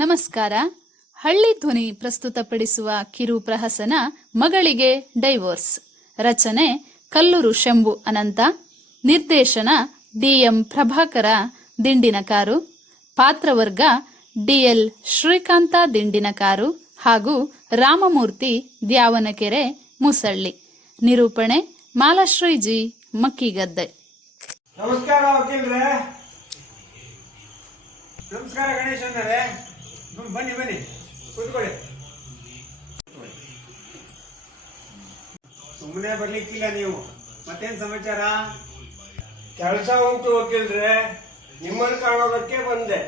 ನಮಸ್ಕಾರ. ಹಳ್ಳಿ ಧ್ವನಿ ಪ್ರಸ್ತುತಪಡಿಸುವ ಕಿರು ಪ್ರಹಸನ ಮಗಳಿಗೆ ಡೈವೋರ್ಸ್. ರಚನೆ ಕಲ್ಲೂರು ಶಂಭು ಅನಂತ. ನಿರ್ದೇಶನ ಡಿ.ಎಂ. ಪ್ರಭಾಕರ ದಿಂಡಿನಕಾರು. ಪಾತ್ರವರ್ಗ ಡಿ.ಎಲ್. ಶ್ರೀಕಾಂತ ದಿಂಡಿನಕಾರು ಹಾಗೂ ರಾಮಮೂರ್ತಿ ದ್ಯಾವನಕೆರೆ ಮುಸಳ್ಳಿ. ನಿರೂಪಣೆ ಮಾಲಾಶ್ರೀ ಜಿ ಮಕ್ಕಿಗದ್ದೆ. ನಮಸ್ಕಾರ ವಕೀಲ್ರೆ. ನಮಸ್ಕಾರ ಗಣೇಶ್ ಅಂದರೆ. ಬನ್ನಿ ಬನ್ನಿ ಕೂತ್ಕೊಳ್ಳಿ. ಸುಮ್ಮನೆ ಬರ್ಲಿಕ್ಕಿಲ್ಲ ನೀವು. ಮತ್ತೇನ್ ಸಮಾಚಾರ? ಕೆಲಸ ಉಂಟು ವಕೀಲ್ರೆ, ನಿಮ್ಮನ್ನು ಕಾಣೋದಕ್ಕೆ ಬಂದೆ.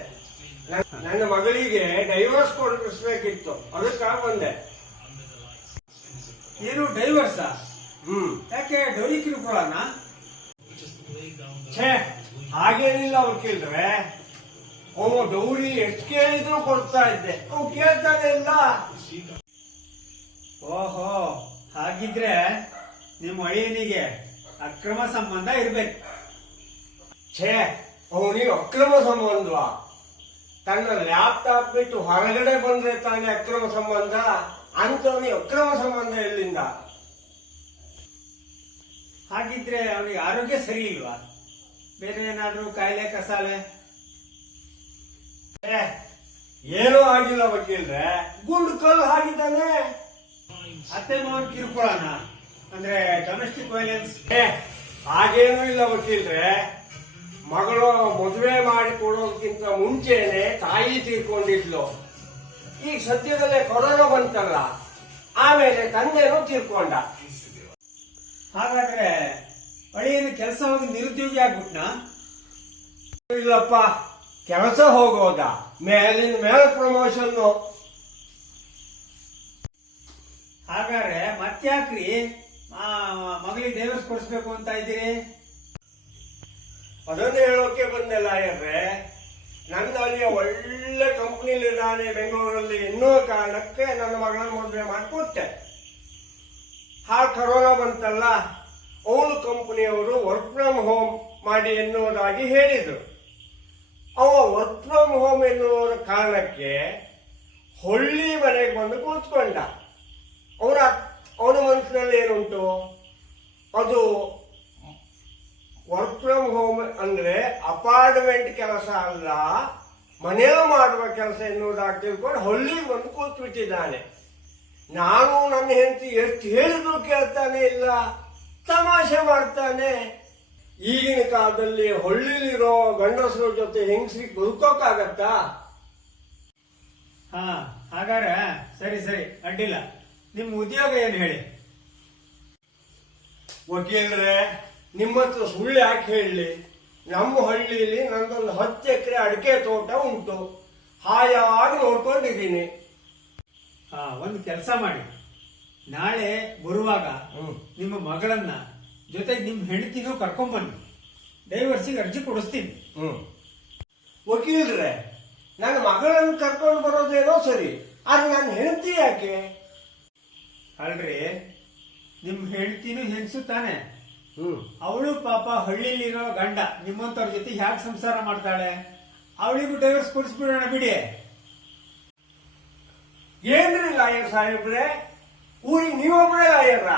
ನನ್ನ ಮಗಳಿಗೆ ಡೈವರ್ಸ್ ಕೊಡಿಸ್ಬೇಕಿತ್ತು, ಅದಕ್ಕಾಗಿ ಬಂದೆ. ಏನು ಡೈವರ್ಸಾ? ಯಾಕೆ ಡೌರಿ ಕಿರುಕೊಳನ? ಛೇ, ಹಾಗೇನಿಲ್ಲ ವಕೀಲ್ರೆ. ಅವನು ಡೌರಿ ಎಷ್ಟು ಕೇಳಿದ್ರು ಕೊಡ್ತಾ ಇದ್ದೆ, ಅವ್ನು ಕೇಳ್ತಾನೆ ಇಲ್ಲ. ಓಹೋ, ಹಾಗಿದ್ರೆ ನಿಮ್ಮ ಅಳಿಯನಿಗೆ ಅಕ್ರಮ ಸಂಬಂಧ ಇರ್ಬೇಕು. ಛೇ, ಅವನಿಗೆ ಅಕ್ರಮ ಸಂಬಂಧವಾ? ತನ್ನ ಲ್ಯಾಪ್ಟಾಪ್ ಬಿಟ್ಟು ಹೊರಗಡೆ ಬಂದ್ರೆ ತಾನೇ ಅಕ್ರಮ ಸಂಬಂಧ. ಅಂತವನಿಗೆ ಅಕ್ರಮ ಸಂಬಂಧ ಎಲ್ಲಿಂದ? ಹಾಗಿದ್ರೆ ಅವನಿಗೆ ಆರೋಗ್ಯ ಸರಿ ಇಲ್ವಾ? ಬೇರೆ ಏನಾದ್ರೂ ಕಾಯಿಲೆ ಕಸಾಲೆ? ಏನೂ ಆಗಿಲ್ಲ ವಕೀಲ್ರೆ, ಗುಂಡು ಕಲ್ಲು ಹಾಕಿದ್ದಾನೆ. ಅತ್ತೆ ಮಾವನ್ ಕಿರುಕೊಳನ ಅಂದ್ರೆ ಡೊಮೆಸ್ಟಿಕ್ ವೈಲೆನ್ಸ್? ಹಾಗೇನೂ ಇಲ್ಲ ವಕೀಲ್ರೆ. ಮಗಳು ಮದುವೆ ಮಾಡಿ ಕೊಡೋದಕ್ಕಿಂತ ಮುಂಚೆನೆ ತಾಯಿ ತೀರ್ಕೊಂಡಿದ್ಲು. ಈಗ ಸದ್ಯದಲ್ಲೇ ಕೊರೋನಾ ಬಂತಲ್ಲ, ಆಮೇಲೆ ತಂದೆನೂ ತೀರ್ಕೊಂಡ. ಹಾಗಾದ್ರೆ ಅಳಿಯನ ಕೆಲಸ ಹೋಗಿ ನಿರುದ್ಯೋಗಿ ಆಗ್ಬಿಟ್ನಾ? ಇಲ್ಲಪ್ಪ, ಕೆಲಸ ಹೋಗೋದ, ಮೇಲಿನ ಮೇಲೆ ಪ್ರಮೋಷನ್. ಹಾಗಾದ್ರೆ ಮತ್ತ್ಯಾಕ್ರಿ ಮಗಳಿಗೆ ಡೈವರ್ಸ್ ಕೊಡಿಸ್ಬೇಕು ಅಂತ ಇದ್ದೀರಿ? ಅದನ್ನು ಹೇಳೋಕೆ ಬಂದೆ ಲಾಯರ್ರೆ. ನನ್ನ ಅಳಿಯ ಒಳ್ಳೆ ಕಂಪ್ನಿಲಿದ್ದಾನೆ ಬೆಂಗಳೂರಲ್ಲಿ ಎನ್ನುವ ಕಾರಣಕ್ಕೆ ನನ್ನ ಮಗಳನ್ನ ಮದುವೆ ಮಾಡಿಕೊಟ್ಟೆ. ಕೊರೋನಾ ಬಂತಲ್ಲ, ಅವಳು ಕಂಪನಿಯವರು ವರ್ಕ್ ಫ್ರಮ್ ಹೋಮ್ ಮಾಡಿ ಎನ್ನುವುದಾಗಿ ಹೇಳಿದ್ರು. ಅವ ವರ್ಕ್ ಫ್ರಮ್ ಹೋಮ್ ಎನ್ನುವ ಕಾರಣಕ್ಕೆ ಹೊಳ್ಳಿ ಮನೆಗೆ ಬಂದು ಕೂತ್ಕೊಂಡ. ಅವನ ಮನಸ್ಸಿನಲ್ಲಿ ಏನುಂಟು? ಅದು ವರ್ಕ್ ಫ್ರಮ್ ಹೋಮ್ ಅಂದ್ರೆ ಅಪಾರ್ಟ್ಮೆಂಟ್ ಕೆಲಸ ಅಲ್ಲ, ಮನೆಯಲ್ಲಿ ಮಾಡುವ ಕೆಲಸ ಎನ್ನುವುದಾಗಿ ತಿಳ್ಕೊಂಡು ಹೊಳ್ಳಿಗೆ ಬಂದು ಕೂತ್ಬಿಟ್ಟಿದ್ದಾನೆ. ನಾನು ನನ್ನ ಹೆಂಡತಿ ಎಷ್ಟು ಹೇಳಿದ್ರು ಕೇಳ್ತಾನೆ ಇಲ್ಲ, ತಮಾಷೆ ಮಾಡ್ತಾನೆ. ಈಗಿನ ಕಾಲದಲ್ಲಿ ಹಳ್ಳಿಲಿರೋ ಗಂಡಸರ ಜೊತೆ ಹೆಂಗಸ್ರಿಗೆ ಬದುಕೋಕ್ಕಾಗತ್ತಾ? ಹಾಗಾದ್ರೆ ಸರಿ ಸರಿ, ಅಡ್ಡಿಲ್ಲ. ನಿಮ್ ಉದ್ಯೋಗ ಏನು ಹೇಳಿ? ವಕೀಲ್ರೆ, ನಿಮ್ಮ ಹತ್ರ ಸುಳ್ಳು ಯಾಕೆ ಹೇಳಲಿ? ನಮ್ಮ ಹಳ್ಳಿಲಿ ನಂದೊಂದು 10 ಎಕರೆ ಅಡಿಕೆ ತೋಟ ಉಂಟು, ಹಾಯಾಗಿ ನೋಡ್ಕೊಂಡಿದ್ದೀನಿ. ಒಂದು ಕೆಲಸ ಮಾಡಿ, ನಾಳೆ ಬರುವಾಗ ನಿಮ್ಮ ಮಗಳನ್ನ ಜೊತೆಗೆ ನಿಮ್ ಹೆಂಡತಿನೂ ಕರ್ಕೊಂಡ್ಬನ್ನಿ. ಡೈವರ್ಸಿಗೆ ಅರ್ಜಿ ಕೊಡಿಸ್ತೀನಿ. ವಕೀಲ್ರೆ, ನನ್ನ ಮಗಳನ್ನು ಕರ್ಕೊಂಡು ಬರೋದೇನೋ ಸರಿ, ಆದ್ರೆ ನನ್ನ ಹೆಂಡತಿ ಯಾಕೆ? ಅಲ್ರಿ, ನಿಮ್ ಹೆಂಡತಿನೂ ಹೆಂಗಸು ತಾನೆ. ಅವಳು ಪಾಪ ಹಳ್ಳಿಲಿರೋ ಗಂಡ ನಿಮ್ಮಂತವ್ರ ಜೊತೆ ಹ್ಯಾಕ್ ಸಂಸಾರ ಮಾಡ್ತಾಳೆ? ಅವಳಿಗೂ ಡೈವರ್ಸ್ ಕೊಡಿಸ್ಬಿಡೋಣ ಬಿಡಿ. ಏನ್ರಿ ಲಾಯರ್ ಸಾಹೇಬ್ರೆ, ಊರಿಗೆ ನೀವೊಬ್ಬರೇ ಲಾಯರ್ರ?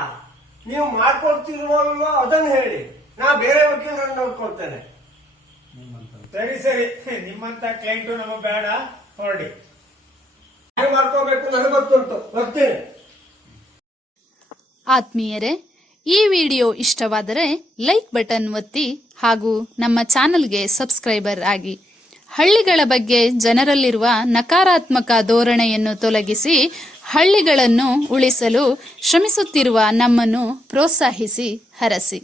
ನೀವು ಮಾಡ್ಕೊಡ್ತಿಲ್ವಲ್ವ ಅದನ್ನು ಹೇಳಿ, ನಾ ಬೇರೆ ವಕೀಲರನ್ನು ನೋಡ್ಕೊಳ್ತೇನೆ. ಸರಿ ಸರಿ, ನಿಮ್ಮಂತ ಕ್ಲೈಂಟು ನಮಗೆ ಬೇಡ, ಹೊರಡಿ. ಹೇಗೆ ಮಾಡ್ಕೋಬೇಕು ನನಗೆ ಗೊತ್ತುಂಟು, ಬರ್ತೀನಿ. ಆತ್ಮೀಯರೇ, ಈ ವಿಡಿಯೋ ಇಷ್ಟವಾದರೆ ಲೈಕ್ ಬಟನ್ ಒತ್ತಿ ಹಾಗೂ ನಮ್ಮ ಚಾನೆಲ್ಗೆ ಸಬ್ಸ್ಕ್ರೈಬರ್ ಆಗಿ. ಹಳ್ಳಿಗಳ ಬಗ್ಗೆ ಜನರಲ್ಲಿರುವ ನಕಾರಾತ್ಮಕ ಧೋರಣೆಯನ್ನು ತೊಲಗಿಸಿ ಹಳ್ಳಿಗಳನ್ನು ಉಳಿಸಲು ಶ್ರಮಿಸುತ್ತಿರುವ ನಮ್ಮನ್ನು ಪ್ರೋತ್ಸಾಹಿಸಿ ಹರಸಿ.